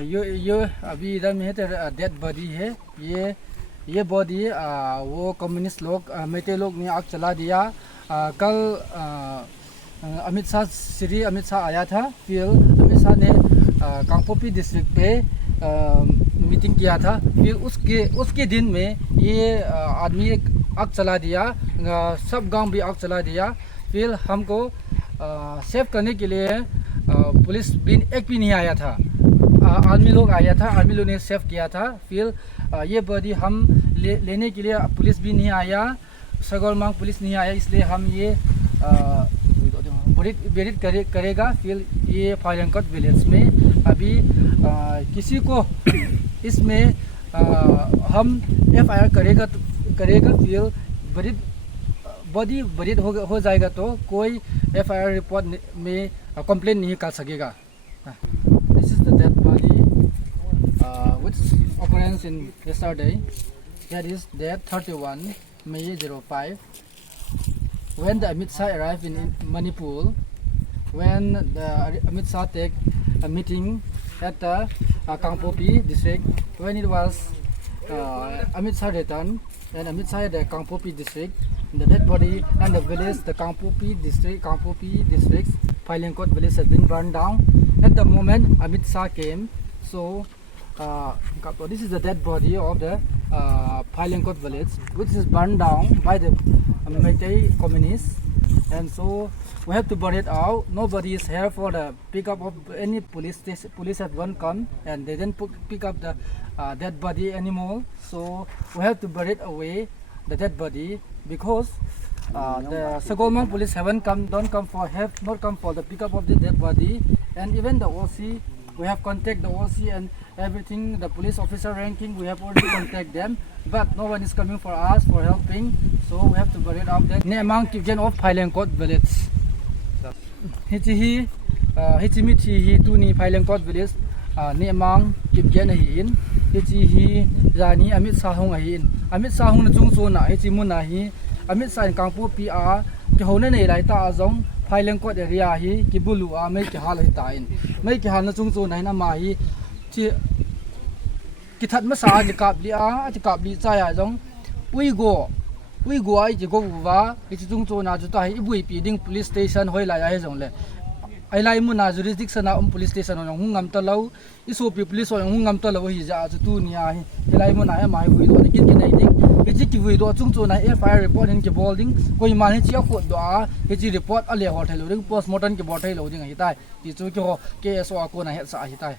ये अभी इधर में है डेड बॉडी है ये बॉडी वो कम्युनिस्ट लोग मेइतै लोग ने आग चला दिया। कल श्री अमित शाह आया था। फिर अमित शाह ने कांगपोपी डिस्ट्रिक्ट पे मीटिंग किया था। फिर उसके दिन में ये आदमी आग चला दिया, सब गांव भी आग चला दिया। फिर हमको सेव करने के लिए पुलिस भी एक भी नहीं आया था, आर्मी लोग आया था, आर्मी लोग ने सेव किया था। फिर ये बॉडी हम लेने के लिए पुलिस भी नहीं आया, सगोलमांग पुलिस नहीं आया, इसलिए हम ये बेरिट करेगा। फिर ये फाइलेंकोट विलेज में अभी किसी को इसमें हम FIR करेगा। फिर बॉडी बरीड हो जाएगा तो कोई FIR रिपोर्ट में कंप्लेंट नहीं कर सकेगा। This is the dead body which occurrence in yesterday. That is date 31 May 05. When the Amit Shah arrived in Manipur, when the Amit Shah take a meeting at the Kaangpopi district, when it was Amit Shah returned and Amit Shah at the Kaangpopi district, the dead body and the village, the Kaangpopi district, Phailengkot Village has been burned down. At the moment Amit Shah came, so this is the dead body of the Phailengkot Village, which is burned down by the Meitei communists, and so we have to bury it out. Nobody is here for the pickup of any police. Police have one come and they didn't pick up the dead body anymore, so we have to bury it away, the dead body, because the Sagolmang police haven't come, not come for the pickup of the dead body. And even the OC, we have contacted the OC and everything, the police officer ranking, we have already contacted them, but no one is coming for us for helping, so we have to bury it out there. Nehmang Kipgen of Phailengkot Village. Hiti hi tu ni Phailengkot Village Nehmang Kipgen hin. Hiti hi rani Amit Shah hong hin. Amit Shah hong na chung so na hiti mun na hi. Amit Shah Kaangpopi a ki hone nei lai ta zong Phailengkot area hi ki bulu a mai ki hal hi ta in. Mai ki hal na chung so na na ma hi chi ki that ma sa ki kap li a ti kap li cha ya zong ui go ai ji go wa ki chung so na ju ta hi bui pi ding police station hoi la ya he zong le ai lai mu na jurisdiction na police station on hung ngam ta lo iso pi police on hung ngam ta lo hi ja ju tu ni a hi lai mu na ya mai hui do ni kin kin nei ding ki ki hui do chung so na FIR report in ki bolding koi ma ni chi khot do a ki report a le ho thai lo ding postmortem ki bot thai lo ding hi tai ti chu ki ho KSO ko na he sa hi tai